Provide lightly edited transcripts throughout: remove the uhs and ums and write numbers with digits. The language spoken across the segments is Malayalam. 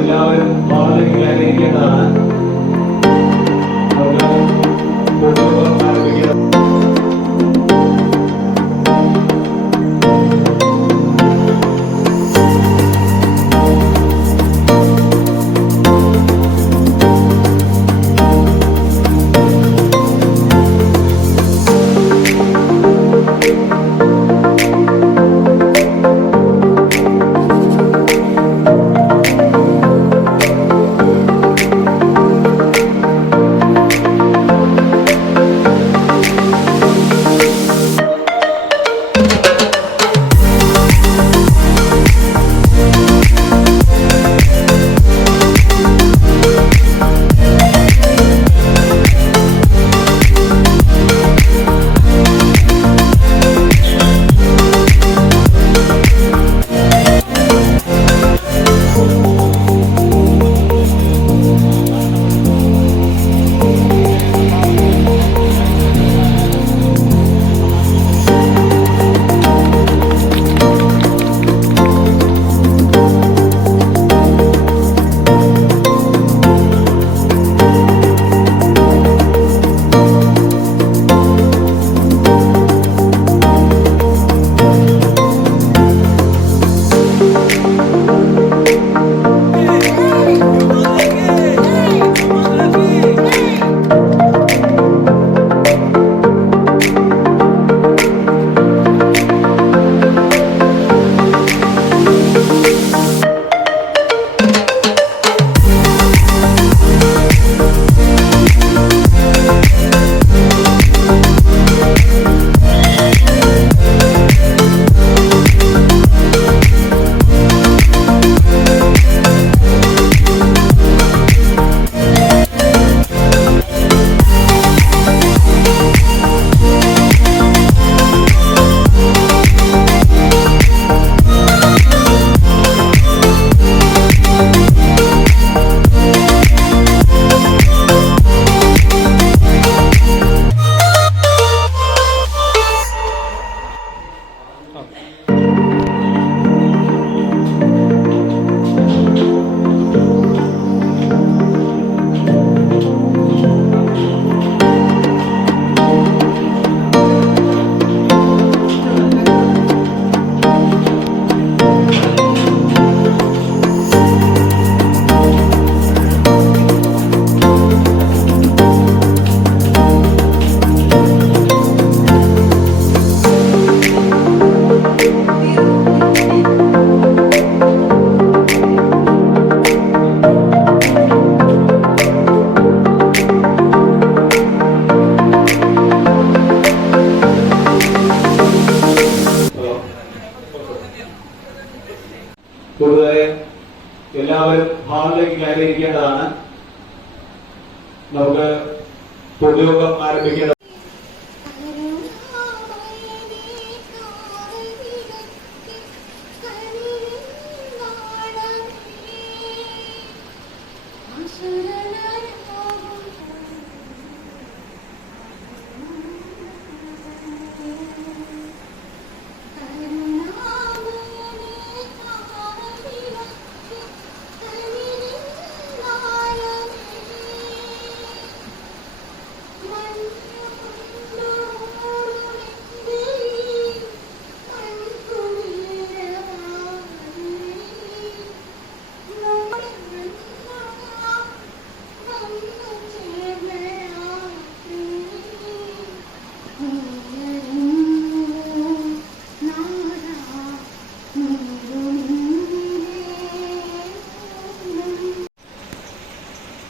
എല്ലാവരും വളരെ ആഗ്രഹിക്കേണ്ടതാണ്. കൂടുതൽ എല്ലാവരും ഹാളിലേക്ക് കയറിയിരിക്കേണ്ടതാണ്. നമുക്ക് പൊതുയോഗം ആരംഭിക്കേണ്ടത്.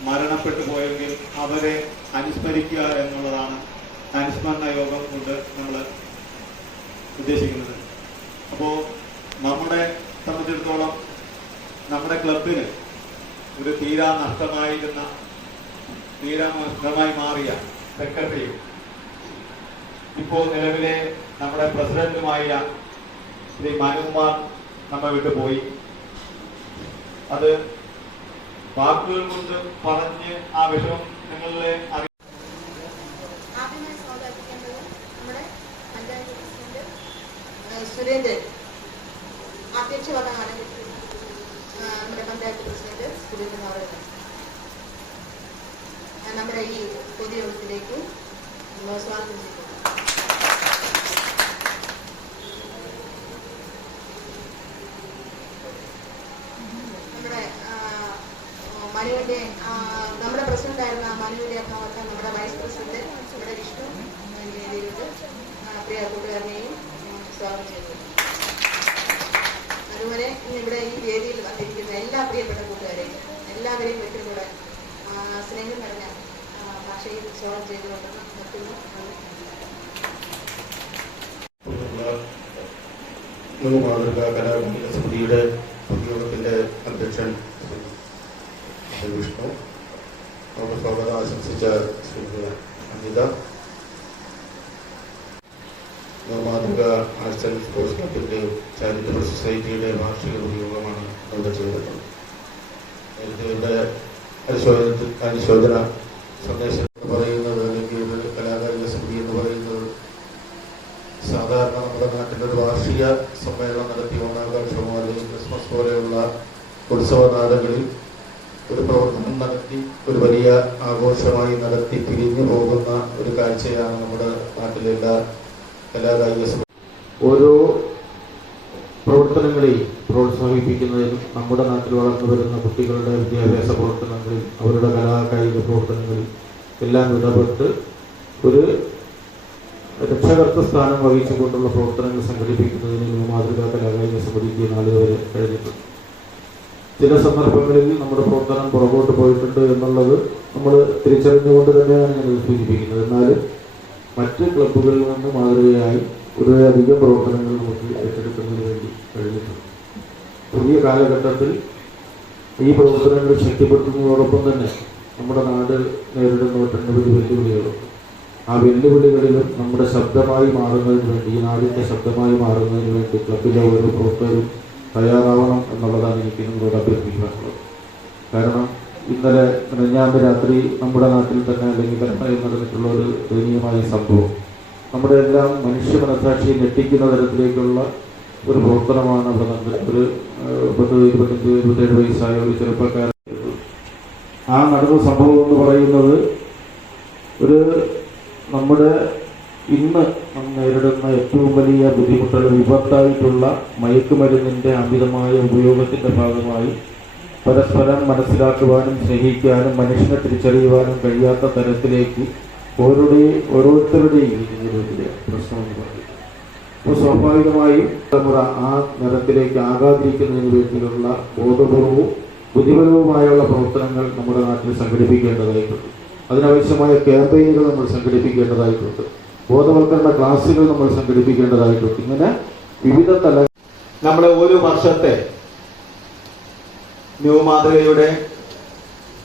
മരണപ്പെട്ടു പോയെങ്കിൽ അവരെ അനുസ്മരിക്കുക എന്നുള്ളതാണ് അനുസ്മരണ യോഗം കൊണ്ട് നമ്മൾ ഉദ്ദേശിക്കുന്നത്. അപ്പോൾ നമ്മുടെ സംബന്ധിച്ചിടത്തോളം നമ്മുടെ ക്ലബിന് ഒരു തീരാ നഷ്ടമായി മാറിയ സെക്രട്ടറിയും ഇപ്പോൾ നിലവിലെ നമ്മുടെ പ്രസിഡന്റുമായ ശ്രീ മനുകുമാർ നമ്മെ വിട്ടുപോയി. അത് വാക്കുകൾ കൊണ്ട് പറഞ്ഞ് ആ വിഷയം നിങ്ങളിലെ ആദ്യമായി സ്വാഗതിക്കേണ്ടത് നമ്മുടെ പഞ്ചായത്ത് പ്രസിഡന്റ് സുരേന്ദ്രൻ അധ്യക്ഷപദം ആരംഭിച്ചു. നമ്മുടെ പഞ്ചായത്ത് പ്രസിഡന്റ് സുരേന്ദ്രൻ അവരുടെ നമ്മുടെ ഈ പൊതുയോഗത്തിലേക്ക് സ്വാഗതം ചെയ്യുന്നു. നമ്മുടെ മനുവിന്റെ നമ്മുടെ പ്രസിഡന്റായിരുന്ന മനുവിന്റെ ഭാഗത്ത് നമ്മുടെ വൈസ് പ്രസിഡന്റ് നമ്മുടെ വിഷ്ണു വേദിയിലുണ്ട്. പ്രിയ കൂട്ടുകാരനെയും സ്വാഗതം ചെയ്യുന്നു. അതുപോലെ ഇവിടെ ഈ വേദിയിൽ വന്നിരിക്കുന്ന എല്ലാ പ്രിയപ്പെട്ട കൂട്ടുകാരെയും എല്ലാവരെയും വ്യക്തികളുടെ സ്നേഹം നിറഞ്ഞ ഭാഷയിൽ സ്വാഗതം ചെയ്തുകൊണ്ടെന്ന് നിർത്തുന്നു. മാതൃകാ കലാകായിക സമിതിയുടെ പൊതുയോഗത്തിന്റെ അധ്യക്ഷൻ വിഷ്ണു, നമുക്ക് സ്വാഗതം ആശംസിച്ച ശ്രീമതി അനിത, മാതൃക ആർട്സ് ആൻഡ് സ്പോർട്സ് ക്ലബിന്റെ ചാരിറ്റബിൾ സൊസൈറ്റിയുടെ വാർഷിക ഉപയോഗമാണ് ഇവിടെ ചെയ്തത്. ഇവിടെ അനുശോചന സന്ദേശം എന്ന് പറയുന്നത്, അല്ലെങ്കിൽ ഒരു കലാകാരിക സമിതി എന്ന് പറയുന്നത് സാധാരണ നമ്മുടെ നാട്ടിലൊരു വാർഷിക സമ്മേളനം നടത്തി ഓണാഘോഷമോ അല്ലെങ്കിൽ ക്രിസ്മസ് പോലെയുള്ള ഉത്സവനാളുകളിൽ ഒരു പ്രവർത്തനം നടത്തി ഒരു വലിയ ആഘോഷമായി നടത്തി പിരിഞ്ഞു പോകുന്ന ഒരു കാഴ്ചയാണ് നമ്മുടെ നാട്ടിലെല്ലാ കലാകായിക സമിതി. ഓരോ പ്രവർത്തനങ്ങളെയും പ്രോത്സാഹിപ്പിക്കുന്നതിനും നമ്മുടെ നാട്ടിൽ വളർന്നു വരുന്ന കുട്ടികളുടെ വിദ്യാഭ്യാസ പ്രവർത്തനങ്ങളിൽ അവരുടെ കലാകായിക പ്രവർത്തനങ്ങളിൽ എല്ലാം ഇടപെട്ട് ഒരു രക്ഷകർത്ത സ്ഥാനം വഹിച്ചുകൊണ്ടുള്ള പ്രവർത്തനങ്ങൾ സംഘടിപ്പിക്കുന്നതിന് മാതൃകാ കലാകായിക സമിതിക്ക് നാളുവരെ കഴിഞ്ഞിട്ടുണ്ട്. ചില സന്ദർഭങ്ങളിൽ നമ്മുടെ പ്രവർത്തനം പുറകോട്ട് പോയിട്ടുണ്ട് എന്നുള്ളത് നമ്മൾ തിരിച്ചറിഞ്ഞുകൊണ്ട് തന്നെയാണ് ഞാൻ സൂചിപ്പിക്കുന്നത്. എന്നാലും മറ്റ് ക്ലബ്ബുകളിൽ നിന്ന് മാതൃകയായി കുറേയധികം പ്രവർത്തനങ്ങൾ നമുക്ക് ഏറ്റെടുക്കുന്നതിന് വേണ്ടി കഴിഞ്ഞിട്ടുണ്ട്. പുതിയ കാലഘട്ടത്തിൽ ഈ പ്രവർത്തനങ്ങൾ ശക്തിപ്പെടുത്തുന്നതോടൊപ്പം തന്നെ നമ്മുടെ നാട് നേരിടുന്ന ഒട്ടനവധി വെല്ലുവിളികളുണ്ട്. ആ വെല്ലുവിളികളിലും നമ്മുടെ ശബ്ദമായി മാറുന്നതിന് വേണ്ടി, ഈ നാടിൻ്റെ ശബ്ദമായി മാറുന്നതിന് വേണ്ടി ക്ലബിലെ ഓരോ പ്രവർത്തകരും തയ്യാറാവണം എന്നുള്ളതാണ് എനിക്ക് നിങ്ങളോട് അഭ്യർത്ഥിക്കാനുള്ളത്. കാരണം ഇന്നലെ മിനിഞ്ഞാന്ന് രാത്രി നമ്മുടെ നാട്ടിൽ തന്നെ അല്ലെങ്കിൽ കരമനയിൽ നടന്നിട്ടുള്ള ഒരു ദയനീയമായ സംഭവം നമ്മുടെ എല്ലാം മനുഷ്യ മനസാക്ഷിയെ ഞെട്ടിക്കുന്ന തരത്തിലേക്കുള്ള ഒരു പ്രവർത്തനമാണ് അവിടെ നടന്നത്. ഒരു 25-27 വയസ്സായ ഒരു ചെറുപ്പക്കാരൻ. ആ നടന്ന സംഭവം എന്ന് പറയുന്നത് ഒരു നമ്മുടെ ഇന്ന് നേരിടുന്ന ഏറ്റവും വലിയ ബുദ്ധിമുട്ടുള്ള വിപത്തായിട്ടുള്ള മയക്കുമരുന്നിൻ്റെ അമിതമായ ഉപയോഗത്തിൻ്റെ ഭാഗമായി പരസ്പരം മനസ്സിലാക്കുവാനും സ്നേഹിക്കാനും മനുഷ്യനെ തിരിച്ചറിയുവാനും കഴിയാത്ത തരത്തിലേക്ക് ഓരോരുത്തരുടെയും പ്രശ്നമെന്ന് പറയും. അപ്പോൾ സ്വാഭാവികമായും തലമുറ ആ നിരത്തിലേക്ക് ആകാതിരിക്കുന്നതിന് വേണ്ടിയുള്ള ബോധപൂർവവും ബുദ്ധിപരവുമായുള്ള പ്രവർത്തനങ്ങൾ നമ്മുടെ നാട്ടിൽ സംഘടിപ്പിക്കേണ്ടതായിട്ടുണ്ട്. അതിനാവശ്യമായ ക്യാമ്പയിനുകൾ നമ്മൾ സംഘടിപ്പിക്കേണ്ടതായിട്ടുണ്ട്. ബോധവൽക്കരണ ക്ലാസുകൾ നമ്മൾ സംഘടിപ്പിക്കേണ്ടതായിട്ടുണ്ട്. ഇങ്ങനെ വിവിധ നമ്മുടെ ഒരു വർഷത്തെ ന്യൂ മാതൃകയുടെ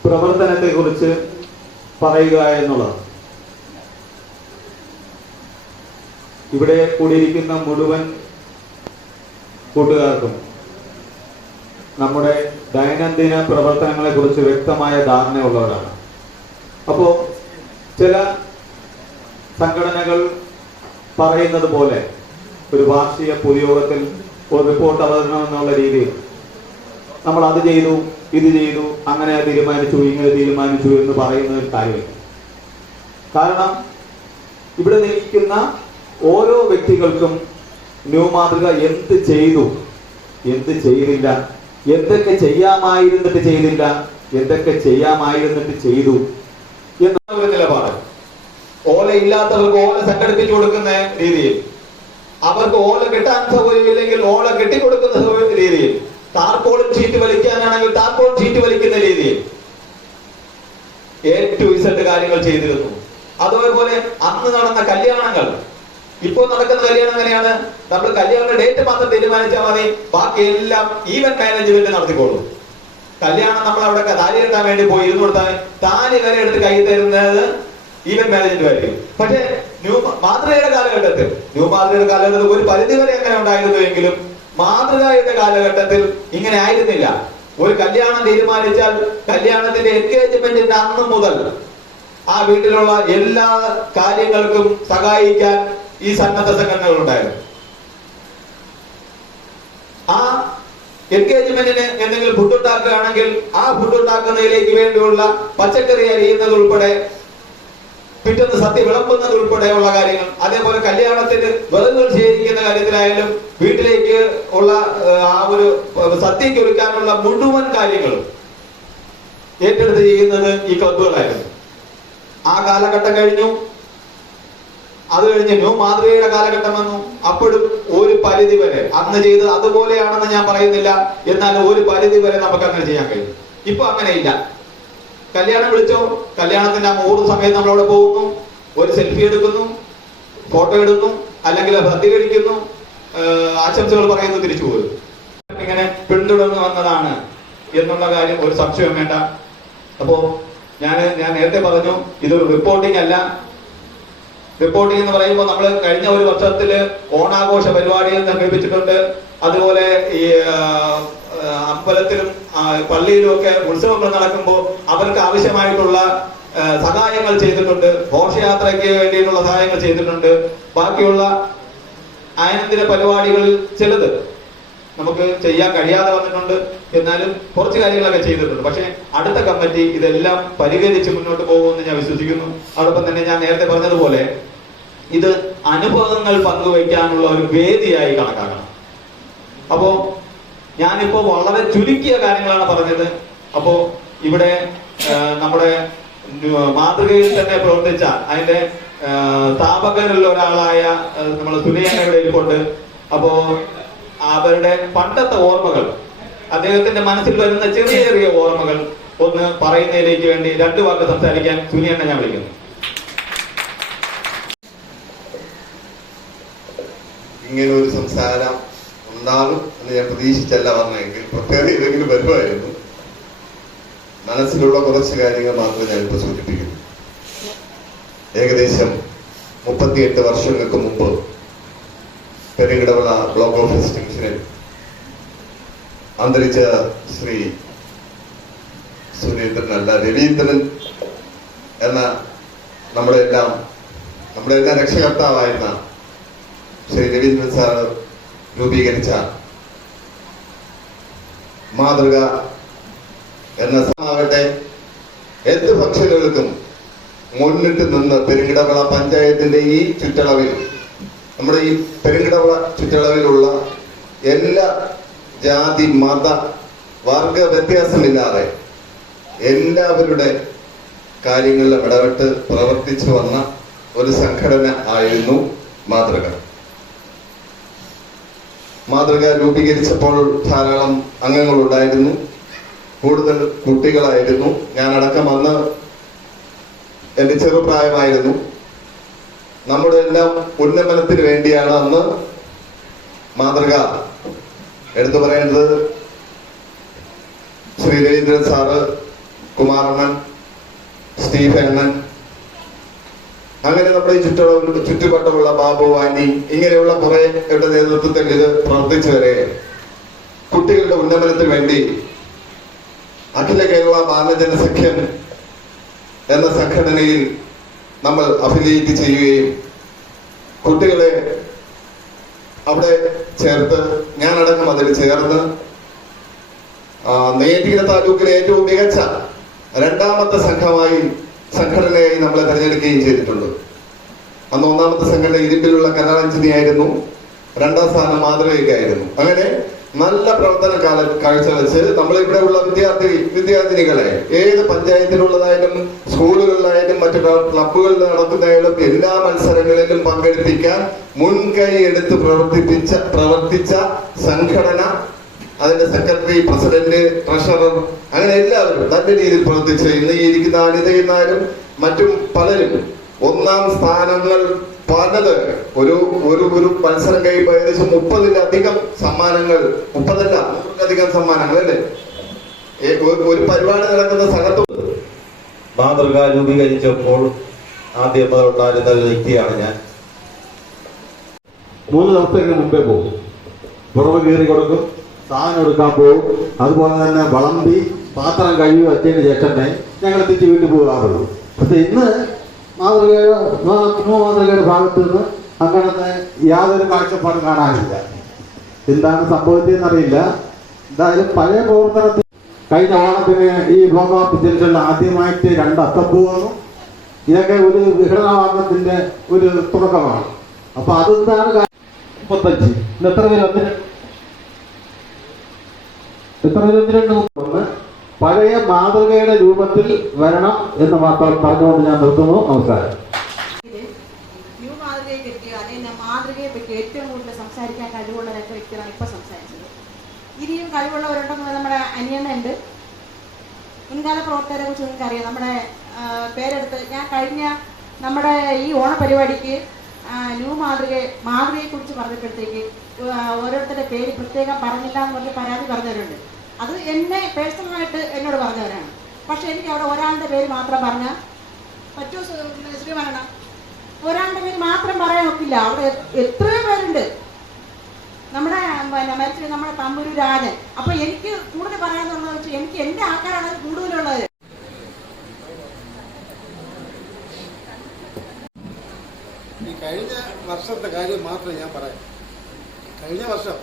പ്രവർത്തനത്തെ കുറിച്ച് പറയുക എന്നുള്ളത് ഇവിടെ കൂടിയിരിക്കുന്ന മുഴുവൻ കൂട്ടുകാർക്കും നമ്മുടെ ദൈനംദിന പ്രവർത്തനങ്ങളെ കുറിച്ച് വ്യക്തമായ ധാരണയുള്ളവരാണ്. അപ്പോൾ ചില സംഘടനകൾ പറയുന്നത് പോലെ ഒരു വാർഷിക പൊതുയോഗത്തിൽ ഒരു റിപ്പോർട്ട് അവതരണം എന്നുള്ള രീതിയിൽ നമ്മൾ അത് ചെയ്തു, ഇത് ചെയ്തു, അങ്ങനെ തീരുമാനിച്ചു, ഇങ്ങനെ തീരുമാനിച്ചു എന്ന് പറയുന്ന ഒരു കാര്യമില്ല. കാരണം ഇവിടെ നിൽക്കുന്ന ഓരോ വ്യക്തികൾക്കും ന്യൂ മാതൃക എന്ത് ചെയ്തു, എന്ത് ചെയ്തില്ല, എന്തൊക്കെ ചെയ്യാമായിരുന്നിട്ട് ചെയ്തില്ല, എന്തൊക്കെ ചെയ്യാമായിരുന്നിട്ട് ചെയ്തു എന്നുള്ള നിലപാട്. ഓല ഇല്ലാത്തവർക്ക് ഓല സംഘടിപ്പിച്ചു കൊടുക്കുന്ന രീതിയിൽ, അവർക്ക് ഓല കിട്ടാൻ സൗകര്യമില്ലെങ്കിൽ ഓല കെട്ടിക്കൊടുക്കുന്ന രീതിയിൽ, ടാർപോളിൻ ഷീറ്റ് വലിക്കാനാണെങ്കിൽ ടാർപോളിൻ ഷീറ്റ് വലിക്കുന്ന രീതിയിൽ A-to-Z കാര്യങ്ങൾ ചെയ്തിരുന്നു. അതുപോലെ അന്ന് നടന്ന കല്യാണങ്ങൾ, ഇപ്പോൾ നടക്കുന്ന കല്യാണം എങ്ങനെയാണ്? നമ്മൾ കല്യാണ ഡേറ്റ് മാത്രം തീരുമാനിച്ചാൽ മതി, ബാക്കി എല്ലാം ഈവന്റ് മാനേജ്മെന്റ് നടത്തിക്കോളൂ. കല്യാണം നമ്മൾ അവിടെ താലി കെട്ടാൻ വേണ്ടി പോയി ഇരുന്ന് കൊടുത്താൽ താലി വരെ എടുത്ത് കൈ തരുന്നത് ഈവന്റ് മാനേജ്മെന്റ് ആയിരിക്കും. പക്ഷേ ന്യൂ മാതൃകയുടെ കാലഘട്ടത്തിൽ ഒരു പരിധി വരെ അങ്ങനെ ഉണ്ടായിരുന്നുവെങ്കിലും മാതൃകയുടെ കാലഘട്ടത്തിൽ ഇങ്ങനെ ആയിരുന്നില്ല. ഒരു കല്യാണം തീരുമാനിച്ചാൽ കല്യാണത്തിന്റെ എൻഗേജ്മെന്റിന്റെ അന്ന് മുതൽ ആ വീട്ടിലുള്ള എല്ലാ കാര്യങ്ങൾക്കും സഹായിക്കാൻ ഈ സന്നദ്ധ സംഘടനകൾ ഉണ്ടായിരുന്നു. എൻഗേജ്മെന്റിന് എന്തെങ്കിലും ഫുഡ് ഉണ്ടാക്കുകയാണെങ്കിൽ ആ ഫുഡ് ഉണ്ടാക്കുന്നതിലേക്ക് വേണ്ടിയുള്ള പച്ചക്കറി അരിയുന്നത് ഉൾപ്പെടെ, പിറ്റേന്ന് സദ്യ വിളമ്പുന്നത് ഉൾപ്പെടെയുള്ള കാര്യങ്ങൾ, അതേപോലെ കല്യാണത്തിന് വിറകുകൾ ശേഖരിക്കുന്ന കാര്യത്തിലായാലും വീട്ടിലേക്ക് ഉള്ള ആ ഒരു സദ്യയ്ക്ക് ഒരുക്കാനുള്ള മുഴുവൻ കാര്യങ്ങളും ഏറ്റെടുത്ത് ചെയ്യുന്നത് ഈ ക്ലബ്ബുകളായിരുന്നു. ആ കാലഘട്ടം കഴിഞ്ഞു. അത് കഴിഞ്ഞ് ന്യൂ മാതൃകയുടെ കാലഘട്ടം വന്നു. അപ്പോഴും ഒരു പരിധി വരെ അന്ന് ചെയ്ത് അതുപോലെയാണെന്ന് ഞാൻ പറയുന്നില്ല, എന്നാൽ ഒരു പരിധി വരെ നമുക്ക് അങ്ങനെ ചെയ്യാൻ കഴിയും. ഇപ്പൊ അങ്ങനെയില്ല. കല്യാണം വിളിച്ചോ, കല്യാണത്തിന്റെ ആ മുഹൂർത്ത സമയത്ത് നമ്മളവിടെ പോകുന്നു, ഒരു സെൽഫി എടുക്കുന്നു, ഫോട്ടോ എടുക്കുന്നു, അല്ലെങ്കിൽ സദ്യ കഴിക്കുന്നു, ആശംസകൾ പറയുന്നു, തിരിച്ചു പോകുന്നു. ഇങ്ങനെ പിന്തുടർന്ന് വന്നതാണ് എന്നുള്ള കാര്യം ഒരു സംശയം വേണ്ട. അപ്പോ ഞാൻ നേരത്തെ പറഞ്ഞു, ഇതൊരു റിപ്പോർട്ടിംഗ് അല്ല. റിപ്പോർട്ടിംഗ് എന്ന് പറയുമ്പോൾ നമ്മൾ കഴിഞ്ഞ ഒരു വർഷത്തില് ഓണാഘോഷ പരിപാടികൾ സംഘടിപ്പിച്ചിട്ടുണ്ട്. അതുപോലെ ഈ അമ്പലത്തിലും പള്ളിയിലും ഒക്കെ ഉത്സവങ്ങൾ നടക്കുമ്പോൾ അവർക്ക് ആവശ്യമായിട്ടുള്ള സഹായങ്ങൾ ചെയ്തിട്ടുണ്ട്. ഘോഷയാത്രയ്ക്ക് വേണ്ടിയിട്ടുള്ള സഹായങ്ങൾ ചെയ്തിട്ടുണ്ട്. ബാക്കിയുള്ള ആനന്ദിന പരിപാടികളിൽ ചിലത് നമുക്ക് ചെയ്യാൻ കഴിയാതെ വന്നിട്ടുണ്ട്. എന്നാലും കുറച്ച് കാര്യങ്ങളൊക്കെ ചെയ്തിട്ടുണ്ട്. പക്ഷെ അടുത്ത കമ്മിറ്റി ഇതെല്ലാം പരിഹരിച്ച് മുന്നോട്ട് പോകുമെന്ന് ഞാൻ വിശ്വസിക്കുന്നു. അതോടൊപ്പം തന്നെ ഞാൻ നേരത്തെ പറഞ്ഞതുപോലെ ഇത് അനുഭവങ്ങൾ പങ്കുവയ്ക്കാനുള്ള ഒരു വേദിയായി കണക്കാക്കണം. അപ്പോ ഞാനിപ്പോ വളരെ ചുരുക്കിയ കാര്യങ്ങളാണ് പറഞ്ഞത്. അപ്പോ ഇവിടെ നമ്മുടെ മാതൃകയിൽ തന്നെ പ്രവർത്തിച്ച അതിന്റെ സ്ഥാപകരിൽ ഒരാളായ നമ്മൾ സുനിയനയുടെ ഇരിപ്പുണ്ട്. അപ്പോ അവരുടെ പണ്ടത്തെ ഓർമ്മകൾ, അദ്ദേഹത്തിന്റെ മനസ്സിൽ വരുന്ന ചെറിയ ചെറിയ ഓർമ്മകൾ ഒന്ന് പറയുന്നതിലേക്ക് വേണ്ടി 2 വാക്ക് സംസാരിക്കാൻ സുനിയനെ ഞാൻ വിളിക്കുന്നു. ഇങ്ങനെ ഒരു സംസാരം ഉണ്ടാകും എന്ന് ഞാൻ പ്രതീക്ഷിച്ചല്ല പറഞ്ഞെങ്കിൽ പ്രത്യേക ഏതെങ്കിലും വരുമായിരുന്നു. മനസ്സിലുള്ള കുറച്ച് കാര്യങ്ങൾ മാത്രമേ ഞാനിപ്പോൾ സൂചിപ്പിക്കുന്നു. ഏകദേശം 38 വർഷങ്ങൾക്ക് മുമ്പ് പെരുകിടവിള ബ്ലോക്ക് ഓഫീസ് ജംഗ്ഷനിൽ അന്തരിച്ച ശ്രീ സുരേന്ദ്രനല്ല രവീന്ദ്രൻ എന്ന നമ്മുടെ എല്ലാം രക്ഷകർത്താവായിരുന്ന ശ്രീ രവീന്ദ്രൻ സാർ രൂപീകരിച്ച മാതൃക എന്ന ആകട്ടെ എന്ത് ഫംഗ്ഷനുകൾക്കും മുന്നിട്ട് നിന്ന് പെരുങ്കിടവിള പഞ്ചായത്തിന്റെ ഈ ചുറ്റളവിൽ, നമ്മുടെ ഈ പെരുങ്കിടവിള ചുറ്റളവിലുള്ള എല്ലാ ജാതി മത വർഗ വ്യത്യാസമില്ലാതെ എല്ലാവരുടെ കാര്യങ്ങളിലും ഇടപെട്ട് പ്രവർത്തിച്ചു വന്ന ഒരു സംഘടന ആയിരുന്നു മാതൃക. മാതൃക രൂപീകരിച്ചപ്പോൾ ധാരാളം അംഗങ്ങളുണ്ടായിരുന്നു, കൂടുതൽ കുട്ടികളായിരുന്നു. ഞാനടക്കം അന്ന് എന്റെ ചെറുപ്രായമായിരുന്നു. നമ്മുടെ എല്ലാം ഉന്നമനത്തിന് വേണ്ടിയാണ് അന്ന് മാതൃക. എടുത്തു പറയേണ്ടത് ശ്രീ രവീന്ദ്രൻ സാറ്, കുമാരണ്ണൻ, സ്റ്റീഫനണ്ണൻ, അങ്ങനെ നമ്മുടെ ഈ ചുറ്റുവട്ടമുള്ള ബാബു, ആന്റി, ഇങ്ങനെയുള്ള കുറേയുടെ നേതൃത്വത്തിൽ ഇത് പ്രവർത്തിച്ചു വരെ കുട്ടികളുടെ ഉന്നമനത്തിന് വേണ്ടി അഖില കേരള ബാലജനസഖ്യം എന്ന സംഘടനയിൽ നമ്മൾ അഫിലിയേറ്റ് ചെയ്യുകയും കുട്ടികളെ അവിടെ ചേർത്ത്, ഞാനടക്കം അതിൽ ചേർന്ന് നെയ്യാറ്റിൻകര താലൂക്കിലെ ഏറ്റവും മികച്ച 2ാമത്തെ സംഘടനയായി നമ്മളെ തിരഞ്ഞെടുക്കുകയും ചെയ്തിട്ടുണ്ട്. അന്ന് 1ാമത്തെ സംഘടന ഇരുമ്പിലുള്ള കലാരഞ്ജനിയായിരുന്നു, 2ാം സ്ഥാനം മാതൃകയ്ക്കായിരുന്നു. അങ്ങനെ നല്ല പ്രവർത്തന കാഴ്ചവെച്ച് നമ്മളിവിടെ ഉള്ള വിദ്യാർത്ഥിനികളെ ഏത് പഞ്ചായത്തിലുള്ളതായാലും സ്കൂളുകളിലായാലും മറ്റു ക്ലബുകളിൽ നടക്കുന്നതായാലും എല്ലാ മത്സരങ്ങളിലും പങ്കെടുപ്പിക്കാൻ മുൻകൈ എടുത്ത് പ്രവർത്തിച്ച സംഘടന, അതിന്റെ സെക്രട്ടറി, പ്രസിഡന്റ്, ട്രഷറർ, അങ്ങനെ എല്ലാവരും നല്ല രീതിയിൽ പ്രവർത്തിച്ച് ഇന്ന് ഈ ഇരിക്കുന്ന അനിതയും മറ്റും പലരും 1ാം സ്ഥാനങ്ങൾ പലത് ഒരു മത്സരം കഴിയുമ്പോൾ ഏകദേശം 30-ലധികം സമ്മാനങ്ങൾ, 30-അല്ല 100-ലധികം സമ്മാനങ്ങൾ അല്ലേ ഒരു പരിപാടി നടക്കുന്ന സ്ഥലത്ത്. മാതൃക രൂപീകരിച്ചപ്പോൾ ആദ്യം ഉണ്ടായിരുന്ന ഒരു വ്യക്തിയാണ് ഞാൻ. 3 ദിവസത്തേക്ക് മുമ്പേ പോകും, പുറവ് കീറി കൊടുക്കും, സാധനം എടുക്കാൻ പോകും. അതുപോലെ തന്നെ വളമ്പി പാത്രം കഴുകി വെച്ചതിന് ശേഷമേ ഞങ്ങൾ തിരിച്ച് വീട്ടിൽ പോകാറുള്ളൂ. പക്ഷെ ഇന്ന് മാതൃകയുടെ ഭാഗത്ത് നിന്ന് അങ്ങനത്തെ യാതൊരു കാഴ്ചപ്പാടും കാണാനില്ല. എന്താണ് സംഭവിച്ചതെന്നറിയില്ല. എന്തായാലും പഴയ പ്രവർത്തനത്തിൽ കഴിഞ്ഞ ഓണത്തിന് ഈ ബ്ലോക്ക് ഓഫ് ജംഗ്ഷനിൽ ആദ്യമായിട്ട് 2 അത്തപ്പൂ വന്നു. ഇതൊക്കെ ഒരു വിഘടനവാദത്തിന്റെ ഒരു തുടക്കമാണ്. അപ്പൊ അതെന്താണ് 35 എത്ര പേര് ഒന്ന് പഴയ മാതൃകയുടെ രൂപത്തിൽ വരണം എന്ന് മാത്രം പറഞ്ഞുകൊണ്ട് ഞാൻ നിർത്തുന്നു. നമസ്കാരം. ന്യൂ മാതൃകയെ കിട്ടിയോ അല്ലെങ്കിൽ മാതൃകയെ പറ്റി ഏറ്റവും കൂടുതൽ സംസാരിക്കാൻ കഴിവുള്ള 2 വ്യക്തികളാണ് ഇപ്പൊ സംസാരിച്ചത്. ഇനിയും കഴിവുള്ളവരുണ്ടെന്ന് നമ്മുടെ അനിയനുണ്ട്. മുൻകാല പ്രവർത്തകരെ കുറിച്ച് നിങ്ങൾക്ക് അറിയാം. നമ്മുടെ പേരെടുത്ത് ഞാൻ കഴിഞ്ഞ നമ്മുടെ ഈ ഓണപരിപാടിക്ക് ന്യൂ മാതൃകയെ കുറിച്ച് പറഞ്ഞപ്പോഴത്തേക്ക് ഓരോരുത്തരുടെ പേര് പ്രത്യേകം പറഞ്ഞില്ല എന്ന് പറഞ്ഞ് പരാതി പറഞ്ഞവരുണ്ട്. അത് എന്നെ പേഴ്സണലായിട്ട് എന്നോട് പറഞ്ഞവരാണ്. പക്ഷെ എനിക്ക് അവിടെ ഒരാളുടെ പേര് മാത്രം പറഞ്ഞാൽ പറ്റുമോ ശ്രീമരണ? ഒരാളുടെ പേര് മാത്രം പറയാൻ ഒക്കില്ല. അവിടെ എത്രയോ പേരുണ്ട്. നമ്മുടെ മരിച്ച നമ്മുടെ തമ്പൂരു രാജൻ. അപ്പൊ എനിക്ക് കൂടുതൽ പറയാന്നുള്ളത് വെച്ചാൽ എനിക്ക് എന്റെ ആൾക്കാരാണ് അത് കൂടുതലുള്ളത്. ഈ കഴിഞ്ഞ വർഷത്തെ കാര്യം മാത്രമേ ഞാൻ പറയാം. കഴിഞ്ഞ വർഷം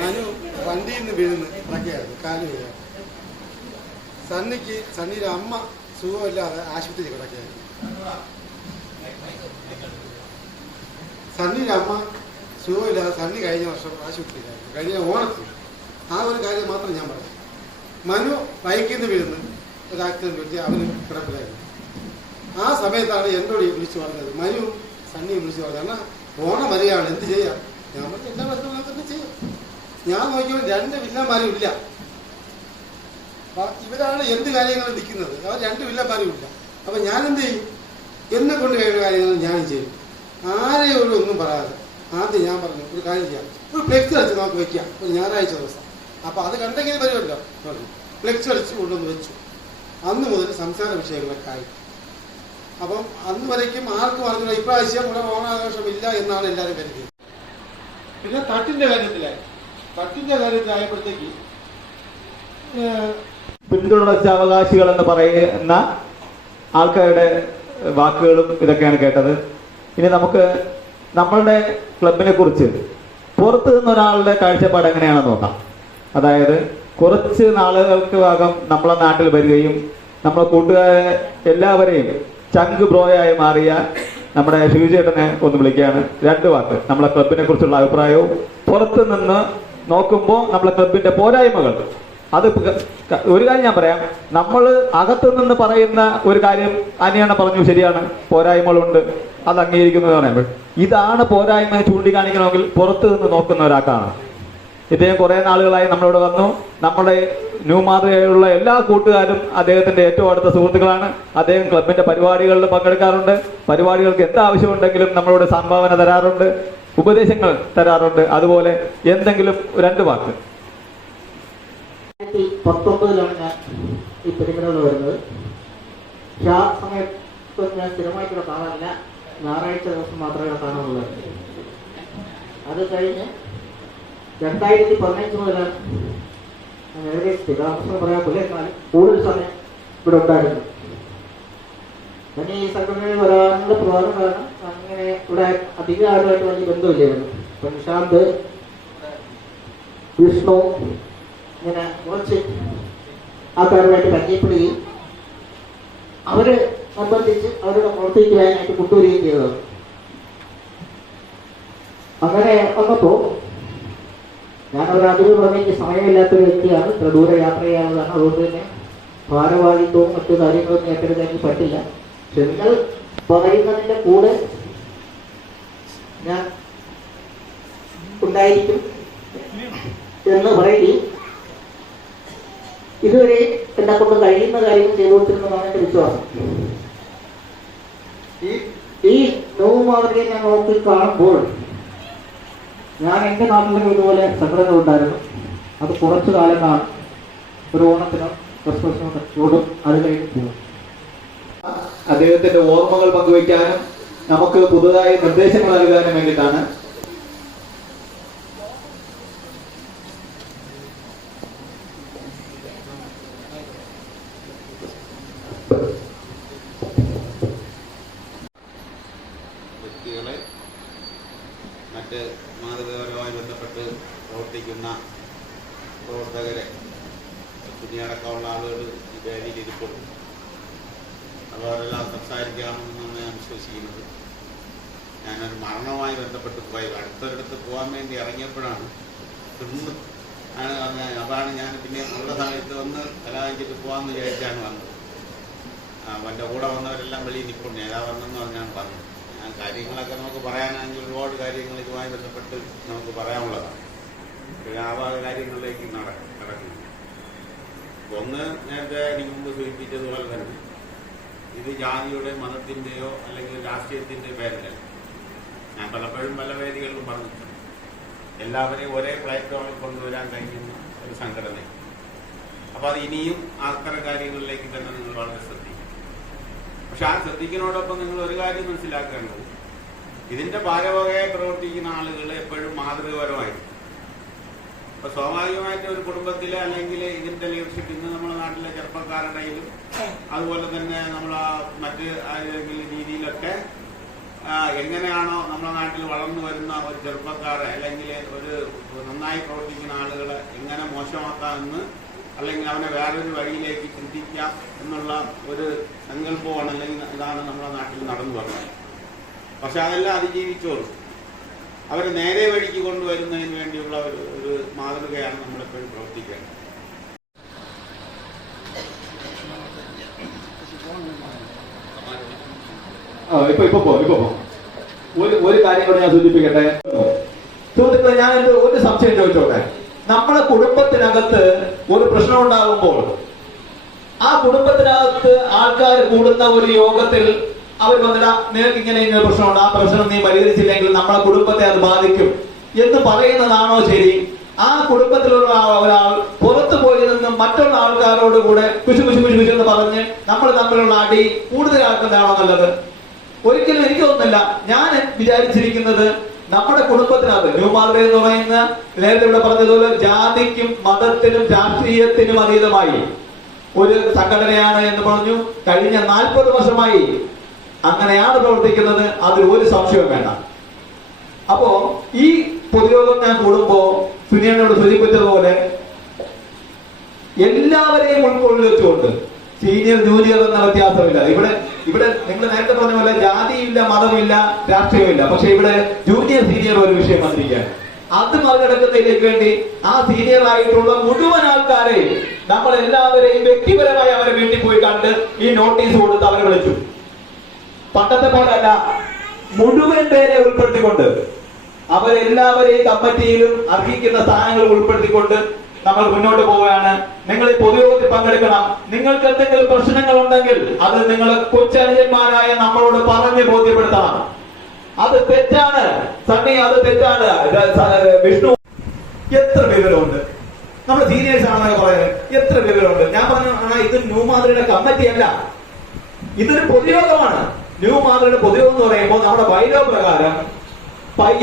മനു വണ്ടിയിൽ നിന്ന് വീഴുന്നു കിടക്കുകയായിരുന്നു, കാല് വീഴാൻ. സണ്ണിയുടെ അമ്മ സുഖമില്ലാതെ ആശുപത്രിയിൽ കിടക്കുകയായിരുന്നു. സണ്ണിയുടെ അമ്മ സുഖമില്ലാതെ സണ്ണി കഴിഞ്ഞ വർഷം ആശുപത്രിയിലായിരുന്നു, കഴിഞ്ഞ ഓണത്തിൽ. ആ ഒരു കാര്യം മാത്രം ഞാൻ പറയാം. മനു ബൈക്കിൽ നിന്ന് വീഴുന്നു, ഒരു ആക്സിഡന്റ് പറ്റി അവന് കിടപ്പിലായിരുന്നു. ആ സമയത്താണ് എന്നോട് വിളിച്ചു പറഞ്ഞത്. മനു സണ്ണിയെ വിളിച്ചു പറഞ്ഞത്, എന്നാൽ ഓണം വരികയാണ്, എന്ത് ചെയ്യാം? ഞാൻ പറഞ്ഞു എല്ലാ പ്രശ്നങ്ങളും ചെയ്യും. ഞാൻ നോക്കിയപ്പോൾ 2 വില്ലന്മാരും ഇല്ല. ഇവരാണ് എന്ത് കാര്യങ്ങളും നിൽക്കുന്നത്. അവർ 2 വില്ലന്മാരും ഇല്ല. അപ്പൊ ഞാൻ എന്ത് ചെയ്യും? എന്നെ കൊണ്ട് കഴിയുന്ന കാര്യങ്ങൾ ഞാനും ചെയ്യും. ആരെയും ഒന്നും പറയാതെ ആദ്യം ഞാൻ പറഞ്ഞു, ഒരു കാര്യം ചെയ്യാം, ഒരു ഫ്ലെക്സ് അടിച്ച് നമുക്ക് വെക്കാം ഒരു ഞായറാഴ്ച ദിവസം. അപ്പൊ അത് കണ്ടെങ്കിൽ വരുമല്ലോ പറഞ്ഞു. ഫ്ലെക്സ് അടിച്ച് കൊണ്ടുവന്ന് വെച്ചു. അന്ന് മുതൽ സംസാര വിഷയങ്ങളൊക്കെ ആയി. അപ്പം അന്ന് വരയ്ക്കും ആർക്കും അറിഞ്ഞില്ല ഇപ്രാവശ്യം ഇവിടെ ഓണാഘോഷമില്ല എന്നാണ് എല്ലാവരും കരുതിയത്. പിന്നെ തട്ടിന്റെ കാര്യത്തിലായപ്പോഴത്തേക്ക് പിന്തുടർച്ച അവകാശികൾ എന്ന് പറയുന്ന ആൾക്കാരുടെ വാക്കുകളും ഇതൊക്കെയാണ് കേട്ടത്. ഇനി നമുക്ക് നമ്മളുടെ ക്ലബിനെ കുറിച്ച് പുറത്തു നിന്നൊരാളുടെ കാഴ്ചപ്പാട് എങ്ങനെയാണെന്ന് നോക്കാം. അതായത് കുറച്ച് നാളുകൾക്ക് ഭാഗം നമ്മളെ നാട്ടിൽ വരികയും നമ്മളെ കൂട്ടുകാരെ എല്ലാവരെയും ചങ്ക് ബ്രോയായി മാറിയ നമ്മുടെ ശിവചേട്ടനെ ഒന്ന് വിളിക്കുകയാണ്. 2 വാക്ക് നമ്മളെ ക്ലബിനെ കുറിച്ചുള്ള അഭിപ്രായവും പുറത്തു നിന്ന് നോക്കുമ്പോൾ നമ്മളെ ക്ലബിന്റെ പോരായ്മകൾ. അത് ഒരു കാര്യം ഞാൻ പറയാം, നമ്മൾ അകത്തു നിന്ന് പറയുന്ന ഒരു കാര്യം അനിയാണ് പറഞ്ഞു, ശരിയാണ്, പോരായ്മകളുണ്ട്, അത് അംഗീകരിക്കുന്നത് പറയുമ്പോൾ ഇതാണ് പോരായ്മ ചൂണ്ടിക്കാണിക്കണമെങ്കിൽ പുറത്തു നിന്ന് നോക്കുന്ന ഒരാൾക്കാണ്. ഇദ്ദേഹം കുറെ നാളുകളായി നമ്മളോട് വന്നു. നമ്മുടെ ന്യൂ മാതൃകയിലുള്ള എല്ലാ കൂട്ടുകാരും അദ്ദേഹത്തിന്റെ ഏറ്റവും അടുത്ത സുഹൃത്തുക്കളാണ്. അദ്ദേഹം ക്ലബിന്റെ പരിപാടികളിൽ പങ്കെടുക്കാറുണ്ട്. പരിപാടികൾക്ക് എന്ത് ആവശ്യമുണ്ടെങ്കിലും നമ്മളോട് സംഭാവന തരാറുണ്ട്, ഉപദേശങ്ങൾ തരാറുണ്ട്. അതുപോലെ എന്തെങ്കിലും 2 വാക്ക്. 2019 ഞാൻ ഈ പെരുമിടകൾ വരുന്നത്. പക്ഷെ ആ സമയത്ത് ഞാൻ സ്ഥിരമായിട്ട് കാണാറില്ല, ഞായറാഴ്ച ദിവസം മാത്രമേ കാണാറുള്ളൂ. അത് കഴിഞ്ഞ് 2015 മുതൽ ഞാൻ ഏകദേശം സ്ഥിരാവസ്ഥ പറയാൻ പുള്ളിയെക്കാൾ കൂടുതൽ സമയം ഇവിടെ ഉണ്ടായിരുന്നു. ഞാൻ ഈ സംഘടനയിൽ വരാനുള്ള പ്രധാന കാരണം അങ്ങനെ ഇവിടെ അധികം ആരുമായിട്ട് വലിയ ബന്ധമില്ലായിരുന്നു. ഇപ്പം നിഷാന്ത്, വിഷ്ണു, ഇങ്ങനെ കുറച്ച് ആൾക്കാരുമായിട്ട് പരിചയപ്പെടുകയും അവര് സംബന്ധിച്ച് അവരുടെ പുറത്തേക്ക് വരാനായിട്ട് കൊണ്ടുവരികയും ചെയ്തതാണ്. അങ്ങനെ വന്നപ്പോൾ ഞാൻ അതിന് പറഞ്ഞ എനിക്ക് സമയമില്ലാത്തൊരു വ്യക്തിയാണ്, ഇത്ര ദൂരെ യാത്ര ചെയ്യാവുന്നതാണ്. അതുകൊണ്ട് തന്നെ ഭാരവാഹിത്വവും മറ്റു കാര്യങ്ങളും ഏറ്റെടുക്കാൻ എനിക്ക് പറ്റില്ല. പക്ഷെ നിങ്ങൾ പറയുന്നതിൻ്റെ കൂടെ ഞാൻ ഉണ്ടായിരിക്കും എന്ന് പറയുകയും ഇതുവരെ എന്നെ കൊണ്ട് കഴിയുന്ന കാര്യങ്ങൾ ചെയ്തു കൊടുത്തിരുന്നതാണ് എൻ്റെ വിശ്വാസം. ഈ നോവ് മാതൃകയെ ഞാൻ നോക്കി കാണുമ്പോൾ ഞാൻ എൻ്റെ നാട്ടിലും ഇതുപോലെ സംഘടന ഉണ്ടായിരുന്നു. അത് കുറച്ചു കാലം കാണും, ഒരു ഓണത്തിനോ ക്രിസ്മസിനോ കൂടും, അത് കഴിഞ്ഞ് പോകും. അദ്ദേഹത്തിന്റെ ഓർമ്മകൾ പങ്കുവയ്ക്കാനും നമുക്ക് പുതുതായി നിർദ്ദേശങ്ങൾ നൽകാനും വേണ്ടിയിട്ടാണ് വ്യക്തികളെ, മറ്റ് മാതൃകപരമായി ബന്ധപ്പെട്ട് പ്രവർത്തിക്കുന്ന പ്രവർത്തകരെ കുഞ്ഞടക്കമുള്ള ആളുകൾ ഈ വേദിയിൽ ഇരിപ്പുണ്ട്. അവരെല്ലാം സംസാരിക്കാമെന്നാണ് ഞാൻ വിശ്വസിക്കുന്നത്. ഞാനൊരു മരണവുമായി ബന്ധപ്പെട്ട് പോയി അടുത്തൊരിടത്ത് പോകാൻ വേണ്ടി ഇറങ്ങിയപ്പോഴാണ് ഇന്ന് അതാണ് ഞാൻ പിന്നെ ഉള്ള സമയത്ത് ഒന്ന് കലാകാഞ്ചിട്ട് പോകാമെന്ന് വിചാരിച്ചാണ് വന്നത്. എൻ്റെ കൂടെ വന്നവരെല്ലാം വെളിയിൽ നിൽപ്പുണ്ട്. ഏതാ വന്നെന്ന് പറഞ്ഞാണ് പറഞ്ഞത്. ഞാൻ കാര്യങ്ങളൊക്കെ നമുക്ക് പറയാനാണെങ്കിൽ ഒരുപാട് കാര്യങ്ങൾ ഇതുമായി ബന്ധപ്പെട്ട് നമുക്ക് പറയാനുള്ളതാണ്. ആ കാര്യങ്ങളിലേക്ക് കിടക്കുന്നു. ഒന്ന് നേരത്തെ എനിക്ക് മുമ്പ് സൂചിപ്പിച്ചതുപോലെ തന്നെ ഇത് ജാതിയുടെ മതത്തിൻ്റെയോ അല്ലെങ്കിൽ രാഷ്ട്രീയത്തിൻ്റെയോ പേരല്ല. ഞാൻ പലപ്പോഴും പല വേദികളിലും പറഞ്ഞിട്ടുണ്ട്. എല്ലാവരെയും ഒരേ പ്ലാറ്റ്ഫോമിൽ കൊണ്ടുവരാൻ കഴിയുന്ന ഒരു സംഘടന. അപ്പോൾ അത് ഇനിയും അത്തരം കാര്യങ്ങളിലേക്ക് തന്നെ നിങ്ങൾ വളരെ ശ്രദ്ധിക്കും. പക്ഷെ ആ ശ്രദ്ധിക്കുന്നതോടൊപ്പം നിങ്ങൾ ഒരു കാര്യം മനസ്സിലാക്കേണ്ടത്, ഇതിന്റെ ഭാരവാഹിയായി പ്രവർത്തിക്കുന്ന ആളുകൾ എപ്പോഴും മാതൃകപരമായിരിക്കും. അപ്പൊ സ്വാഭാവികമായിട്ട് ഒരു കുടുംബത്തിലെ അല്ലെങ്കിൽ ഇതിന്റെ ലീഡർഷിപ്പ് ഇന്ന് നമ്മുടെ നാട്ടിലെ ചെറുപ്പക്കാരുടെയിലും അതുപോലെ തന്നെ നമ്മൾ മറ്റ് ഏതെങ്കിലും രീതിയിലൊക്കെ എങ്ങനെയാണോ നമ്മുടെ നാട്ടിൽ വളർന്നു വരുന്ന ഒരു ചെറുപ്പക്കാരെ അല്ലെങ്കിൽ ഒരു നന്നായി പ്രവർത്തിക്കുന്ന ആളുകളെ എങ്ങനെ മോശമാക്കാമെന്ന് അല്ലെങ്കിൽ അവനെ വേറൊരു വഴിയിലേക്ക് ചിന്തിക്കാം എന്നുള്ള ഒരു സങ്കല്പമാണ് അല്ലെങ്കിൽ ഇതാണ് നമ്മുടെ നാട്ടിൽ നടന്നു വരുന്നത്. പക്ഷെ അതെല്ലാം അതിജീവിച്ചോളും. അവരെ നേരെ വഴിക്ക് കൊണ്ടുവരുന്നതിന് വേണ്ടിയുള്ള ഒരു മാതൃകയാണ് നമ്മളെപ്പോഴും പ്രവർത്തിക്കേണ്ടത്. ഒരു കാര്യം കൂടെ ഞാൻ സൂചിപ്പിക്കട്ടെ. സുഹൃത്തുക്കളെ, ഞാൻ ഒരു സംശയം ചോദിച്ചോട്ടെ. നമ്മുടെ കുടുംബത്തിനകത്ത് ഒരു പ്രശ്നം ഉണ്ടാകുമ്പോൾ ആ കുടുംബത്തിനകത്ത് ആൾക്കാർ കൂടുന്ന ഒരു യോഗത്തിൽ അവർ വന്നിടാ നിനക്ക് ഇങ്ങനെ പ്രശ്നമുണ്ട്, ആ പ്രശ്നം നീ പരിഹരിച്ചില്ലെങ്കിൽ നമ്മളെ കുടുംബത്തെ അത് ബാധിക്കും എന്ന് പറയുന്നതാണോ ശരി? ആ കുടുംബത്തിലുള്ള ഒരാൾ പുറത്തു പോയി നിന്ന് മറ്റുള്ള ആൾക്കാരോട് കൂടെ കുശു കുശു കുശു കുശു എന്ന് പറഞ്ഞ് നമ്മൾ തമ്മിലുള്ള അടി കൂടുതലാക്കുന്നതാണോ നല്ലത്? ഒരിക്കലും എനിക്ക് തോന്നുന്നില്ല. ഞാൻ വിചാരിച്ചിരിക്കുന്നത് നമ്മുടെ കുടുംബത്തിനകത്ത് ന്യൂ മാതൃക എന്ന് പറയുന്ന നേരത്തെ ഇവിടെ പറഞ്ഞതുപോലെ ജാതിക്കും മതത്തിനും രാഷ്ട്രീയത്തിനും അതീതമായി ഒരു സംഘടനയാണ് എന്ന് പറഞ്ഞു. കഴിഞ്ഞ 40 വർഷമായി അങ്ങനെയാണ് പ്രവർത്തിക്കുന്നത്. അതിൽ ഒരു സംശയവും വേണ്ട. അപ്പോ ഈ പൊതുയോഗം ഞാൻ കൂടുമ്പോ സുനിയനോട് സൂചിപ്പിച്ചതുപോലെ എല്ലാവരെയും ഉൾക്കൊള്ളിച്ചുകൊണ്ട് സീനിയർ ജൂനിയർ എന്ന വ്യത്യാസമില്ല. ഇവിടെ നിങ്ങൾ നേരത്തെ പറഞ്ഞ പോലെ ജാതിയില്ല, മതമില്ല, രാഷ്ട്രീയമില്ല. പക്ഷെ ഇവിടെ ജൂനിയർ സീനിയർ ഒരു വിഷയം വന്നിരിക്കുകയാണ്. അത് മറികടക്കുന്നതിലേക്ക് വേണ്ടി ആ സീനിയർ ആയിട്ടുള്ള മുഴുവൻ ആൾക്കാരെയും നമ്മൾ എല്ലാവരെയും വ്യക്തിപരമായി അവരെ വീട്ടിൽ പോയി കണ്ട് ഈ നോട്ടീസ് കൊടുത്ത് അവരെ വിളിച്ചു. പണ്ടത്തെ പോലല്ല, മുഴുവൻ പേരെ ഉൾപ്പെടുത്തിക്കൊണ്ട് അവരെല്ലാവരെയും കമ്മിറ്റിയിലും അർഹിക്കുന്ന സ്ഥാനങ്ങൾ ഉൾപ്പെടുത്തിക്കൊണ്ട് നമ്മൾ മുന്നോട്ട് പോവുകയാണ്. നിങ്ങൾ ഈ പൊതുയോഗത്തിൽ പങ്കെടുക്കണം. നിങ്ങൾക്ക് എന്തെങ്കിലും പ്രശ്നങ്ങൾ ഉണ്ടെങ്കിൽ അത് നിങ്ങൾ കൊച്ചനുജന്മാരായ നമ്മളോട് പറഞ്ഞ് ബോധ്യപ്പെടുത്തണം. അത് തെറ്റാണ് സണ്ണി, അത് തെറ്റാണ്. വിഷ്ണു, എത്ര വിവരമുണ്ട് നമ്മുടെ സീനിയേഴ്സ് ആണെന്നൊക്കെ പറയുന്നത്. എത്ര വിവരമുണ്ട്? ഞാൻ പറഞ്ഞു, ഇത് ന്യൂ മാതൃകയുടെ കമ്മിറ്റി അല്ല, ഇതൊരു പൊതുയോഗമാണ്. ന്യൂ മാതൃകയുടെ പൊതുയോഗം എന്ന് പറയുമ്പോൾ നമ്മുടെ ബൈലോ പ്രകാരം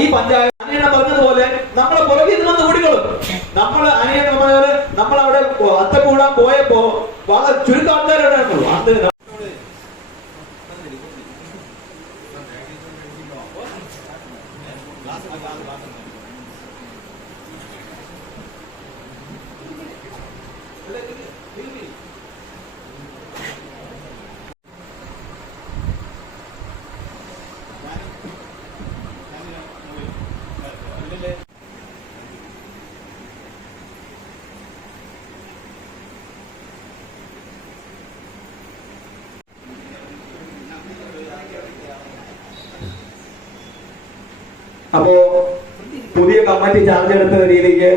ഈ പഞ്ചായത്ത് അനിയനെ പറഞ്ഞതുപോലെ നമ്മളെ പുറകിൽ നിന്ന് വന്ന് കൂടിക്കൊള്ളും. നമ്മളവിടെ അത്തക്കൂടാൻ പോയപ്പോ വളരെ ചുരുക്കം ആൾക്കാരുണ്ടായിരുന്നുള്ളൂ. അത് അപ്പോ പുതിയ കമ്മിറ്റി ചാർജ് എടുത്ത രീതിക്ക്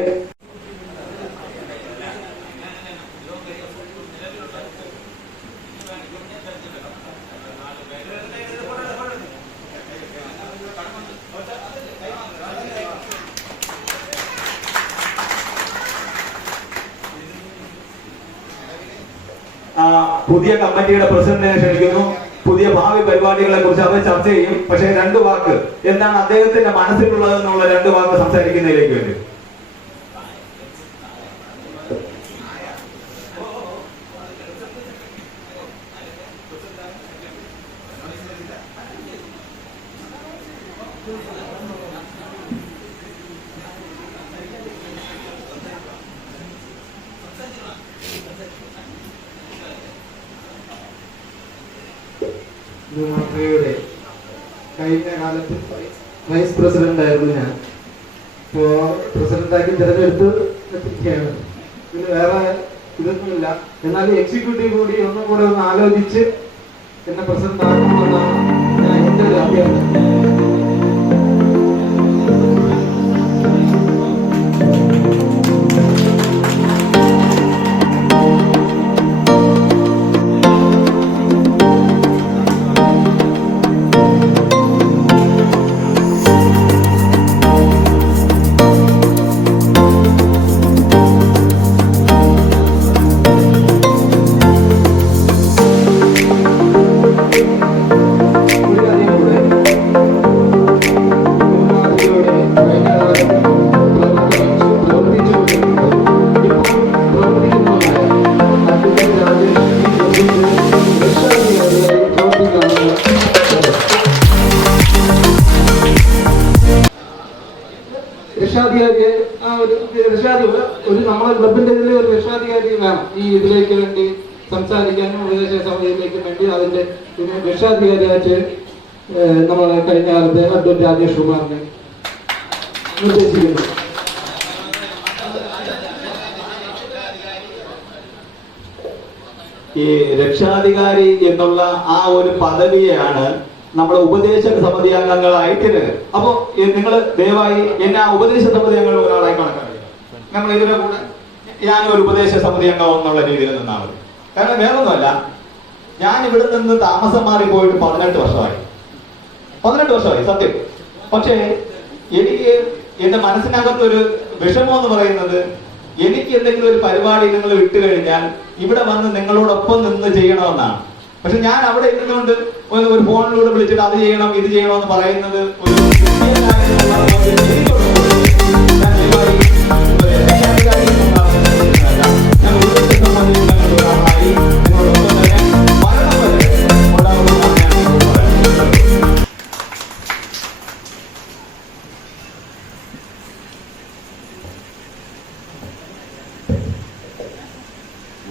പുതിയ കമ്മിറ്റിയുടെ പ്രസിഡന്റിനെ ക്ഷണിക്കുന്നു. പുതിയ ഭാവി പരിപാടികളെ കുറിച്ച് അവർ ചർച്ച ചെയ്യും. പക്ഷേ 2 വാക്ക് എന്താണ് അദ്ദേഹത്തിന്റെ മനസ്സിലുള്ളതെന്നുള്ള 2 വാക്ക് സംസാരിക്കുന്നതിലേക്ക് വേണ്ടി മാതൃകയുടെ കഴിഞ്ഞ കാലത്ത് വൈസ് പ്രസിഡന്റ് ആയിരുന്നു ഞാൻ. ഇപ്പോൾ പ്രസിഡന്റാക്കി തിരഞ്ഞെടുത്ത് എത്തിക്കുകയാണ്. ഇതിന് വേറെ ഇതൊന്നുമില്ല. എന്നാൽ എക്സിക്യൂട്ടീവ് കൂടി ഒന്നും കൂടെ ഒന്ന് ആലോചിച്ച് എന്നെ പ്രസിഡന്റ് ആക്കണമെന്നാണ് എൻ്റെ ഒരു അഭ്യർത്ഥന. രക്ഷാധികാരി ഒരു നമ്മളെ ക്ലബിന്റെ ഇതിൽ ഒരു രക്ഷാധികാരി വേണം ഈ ഇതിലേക്ക് വേണ്ടി സംസാരിക്കാനും ഉപദേശ സമിതിയിലേക്ക് വേണ്ടി. അതിന്റെ രക്ഷാധികാരിയായിട്ട് നമ്മളെ കഴിഞ്ഞ കാലത്ത് അഡ്വക്കേറ്റ് രാജേഷ് കുമാറിനെ നിർദ്ദേശിക്കുന്നു. ഈ രക്ഷാധികാരി എന്നുള്ള ആ ഒരു പദവിയാണ് നമ്മുടെ ഉപദേശക സമിതി അംഗങ്ങളായിട്ട്. അപ്പോ നിങ്ങൾ ദയവായി എന്നെ ആ ഉപദേശ സമിതി അംഗങ്ങൾ ഒരാളായി കണക്കാക്കുക. നമ്മൾ ഇതിന്റെ കൂടെ ഞാനൊരു ഉപദേശ സമിതി അംഗം എന്നുള്ള രീതിയിൽ നിന്നാൽ മതി. കാരണം വേറൊന്നുമല്ല, ഞാൻ ഇവിടെ നിന്ന് താമസം മാറി പോയിട്ട് 18 വർഷമായി. 18 വർഷമായി സത്യം. പക്ഷേ എനിക്ക് എന്റെ മനസ്സിനകത്തൊരു വിഷമം എന്ന് പറയുന്നത്, എനിക്ക് എന്തെങ്കിലും ഒരു പരിപാടി നിങ്ങൾ വിട്ടു കഴിഞ്ഞാൽ ഇവിടെ വന്ന് നിങ്ങളോടൊപ്പം നിന്ന് ചെയ്യണമെന്നാണ്. പക്ഷെ ഞാൻ അവിടെ ഇരുന്നുകൊണ്ട് ഒരു ഫോണിലൂടെ വിളിച്ചിട്ട് അത് ചെയ്യണം ഇത് ചെയ്യണം എന്ന് പറയുന്നത് ഒരു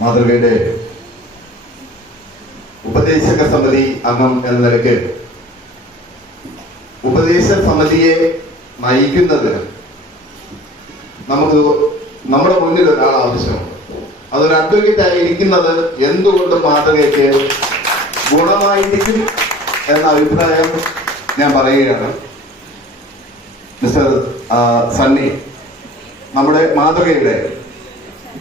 മാതൃകയുടെ ഉപദേശക സമിതി അംഗം എന്ന നിലയ്ക്ക് ഉപദേശ സമിതിയെ നയിക്കുന്നതിന് നമുക്ക് നമ്മുടെ മുന്നിൽ ഒരാൾ ആവശ്യമുണ്ട്. അതൊരു അഡ്വക്കേറ്റ് ആയിരിക്കുന്നത് എന്തുകൊണ്ട് മാതൃകയ്ക്ക് ഗുണമായിരിക്കും എന്ന അഭിപ്രായം ഞാൻ പറയുകയാണ്. മിസ്റ്റർ സണ്ണി നമ്മുടെ മാതൃകയുടെ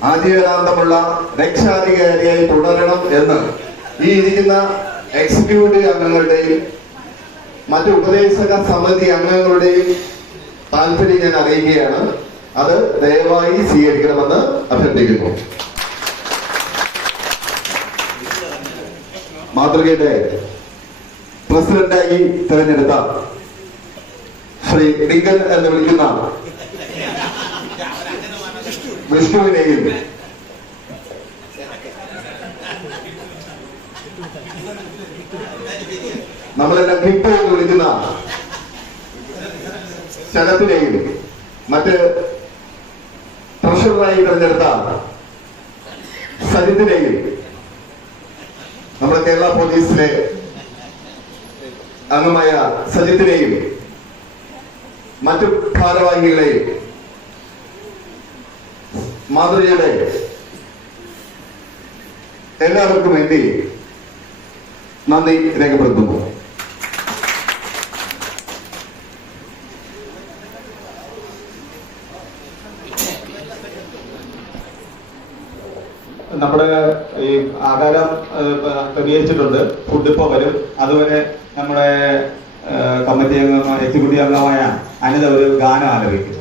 ആജീവനാന്തമുള്ള രക്ഷാധികാരിയായി തുടരണം എന്ന് ഈ ഇരിക്കുന്ന എക്സിക്യൂട്ടീവ് അംഗങ്ങളുടെയും മറ്റു ഉപദേശക സമിതി അംഗങ്ങളുടെയും താല്പര്യം ഞാൻ അറിയിക്കുകയാണ്. അത് ദയവായി സ്വീകരിക്കണമെന്ന് അഭ്യർത്ഥിക്കുന്നു. മാതൃകയുടെ പ്രസിഡന്റായി തിരഞ്ഞെടുത്ത ശ്രീ ഡിങ്കൻ എന്ന് വിളിക്കുന്ന വിഷ്ണുവിനെയും നമ്മളെല്ലാം കിപ്പോ എന്ന് വിളിക്കുന്ന ശരത്തിനെയും മറ്റ് ട്രഷററായി തിരഞ്ഞെടുത്ത സജിത്തിനെയും നമ്മുടെ കേരള പോലീസിലെ അംഗമായ സജിത്തിനെയും മറ്റു ഭാരവാഹികളെയും മാതൃകയുടെ എല്ലാവർക്കും വേണ്ടി നന്ദി രേഖപ്പെടുത്തുന്നു. നമ്മുടെ ഈ ആഹാരം ക്രമീകരിച്ചിട്ടുണ്ട്. ഫുഡ് ഇപ്പോൾ വരും. അതുവരെ നമ്മുടെ കമ്മിറ്റി അംഗമായ എക്സിക്യൂട്ടീവ് അംഗമായ അനിത ഒരു ഗാനം ആലപിക്കും.